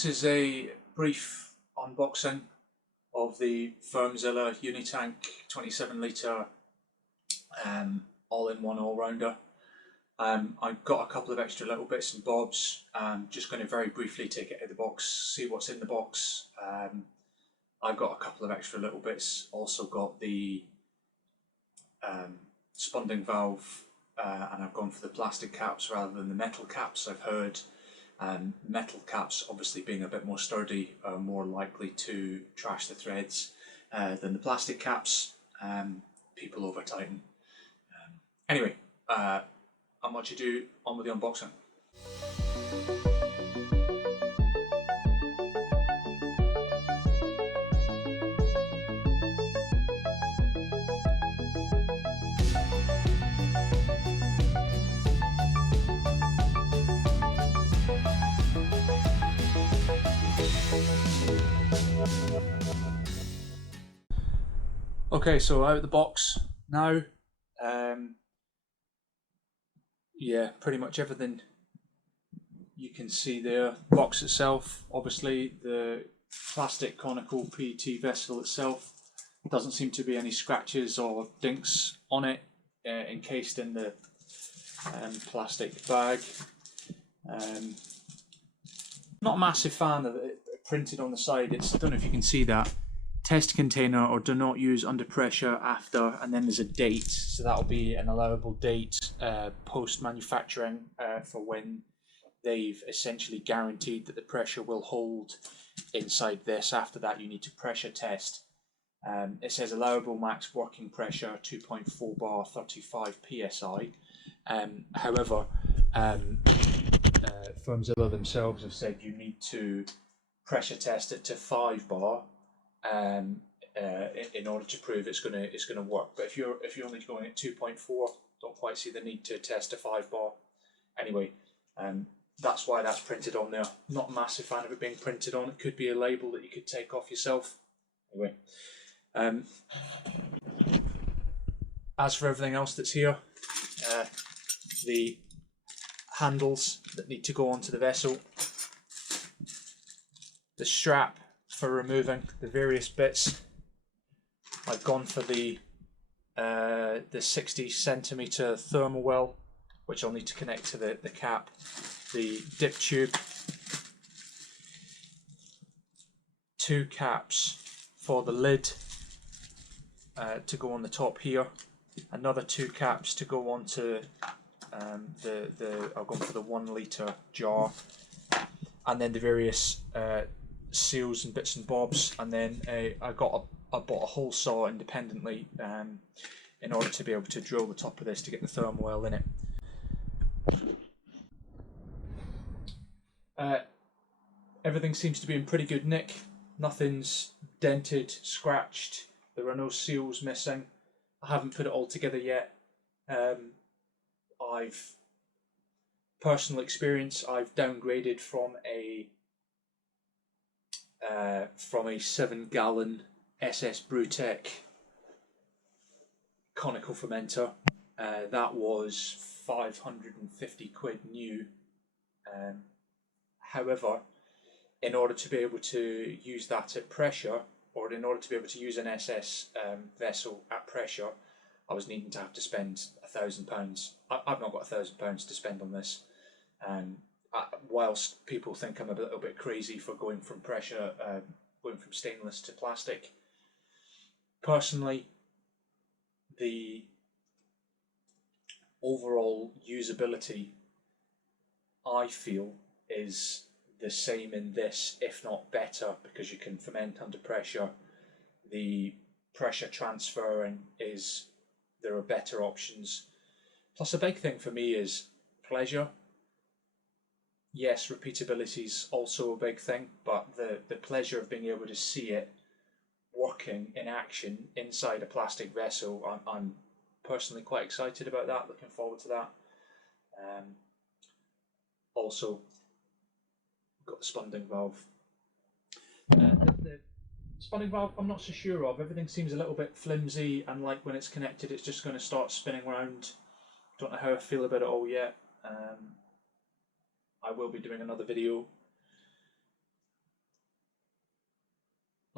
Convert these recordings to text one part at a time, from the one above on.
This is a brief unboxing of the Fermzilla Unitank 27 litre all-in-one all-rounder. I've got a couple of extra little bits and bobs. I'm just going to very briefly take it out of the box, see what's in the box. I've got a couple of extra little bits, also got the spunding valve, and I've gone for the plastic caps rather than the metal caps. I've heard metal caps, obviously being a bit more sturdy, are more likely to trash the threads than the plastic caps. People over tighten. Anyway, not much ado, on with the unboxing. Okay, so out of the box now. Yeah, pretty much everything you can see there. Box itself, obviously the plastic conical PET vessel itself, doesn't seem to be any scratches or dinks on it, encased in the plastic bag. Not a massive fan of it printed on the side. I don't know if you can see that. Test container or do not use under pressure after, and then there's a date, so that'll be an allowable date post manufacturing for when they've essentially guaranteed that the pressure will hold inside this. After that you need to pressure test. It says allowable max working pressure 2.4 bar 35 psi. However, Fermzilla themselves have said you need to pressure test it to 5 bar in order to prove it's gonna work. But if you're only going at 2.4, don't quite see the need to test a 5 bar. Anyway, that's why that's printed on there. Not a massive fan of it being printed on. It could be a label that you could take off yourself. Anyway, as for everything else that's here, the handles that need to go onto the vessel, the strap for removing the various bits. I've gone for the 60 centimeter thermal well, which I'll need to connect to the cap, the dip tube, 2 caps for the lid to go on the top here, another 2 caps to go onto I'll go for the 1 litre jar, and then the various seals and bits and bobs, and then I bought a hole saw independently in order to be able to drill the top of this to get the thermal well in it. Everything seems to be in pretty good nick. Nothing's dented, scratched. There are no seals missing. I haven't put it all together yet. I've personal experience. I've downgraded from a 7-gallon SSBrewtech conical fermenter. That was 550 quid new. However, in order to be able to use that at pressure, or in order to be able to use an SS vessel at pressure, I was needing to have to spend £1,000. I've not got £1,000 to spend on this. Whilst people think I'm a little bit crazy for going from pressure, going from stainless to plastic, personally, the overall usability, I feel, is the same in this, if not better, because you can ferment under pressure. The pressure transferring there are better options. Plus, a big thing for me is pleasure. Yes, repeatability is also a big thing, but the pleasure of being able to see it working in action inside a plastic vessel, I'm personally quite excited about that, looking forward to that. Also, got the spunding valve. The spunding valve I'm not so sure of. Everything seems a little bit flimsy, and like when it's connected it's just going to start spinning around. Don't know how I feel about it all yet. I will be doing another video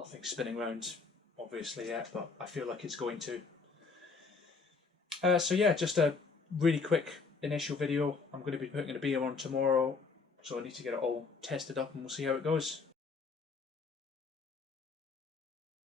nothing spinning around obviously yet, but I feel like it's going to. So yeah, just a really quick initial video. I'm going to be putting a beer on tomorrow, so I need to get it all tested up and we'll see how it goes.